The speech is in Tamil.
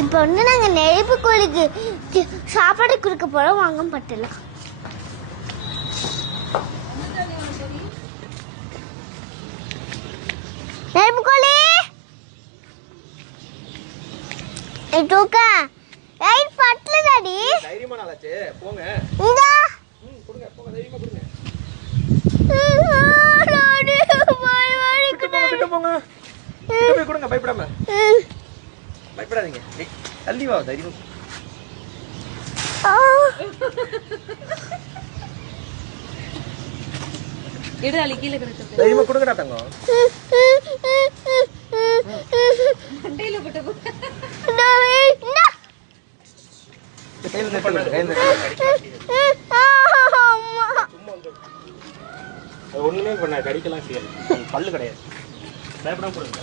இப்போ வந்து நாங்கள் நெருப்பு கோழிக்கு சாப்பாடு கொடுக்க போகிறோம். வாங்க பட்டலாம். நெருப்பு கோழி தூக்கா ரைட் பட்டல டாடி. தைரியமா நாளாச்சு போங்க. இங்க கொடுங்க போங்க தைரியமா கொடுங்க. டாடி பாய் வாடி கிட்ட போங்க. கிட்ட போய் கொடுங்க பயப்படாம. பயப்படாதீங்க. தள்ளி வா தைரியமா. எடு அலி கீழ கிடக்குது. தைரியமா கொடுங்கடா தங்கம். மண்டையில போட்டு போ. கையில நெட்டு ஒண்ணுமே பண்ண கடிக்கலாம் செய்யல. பல்லு கிடையாது. பயப்படாம கொடுங்க.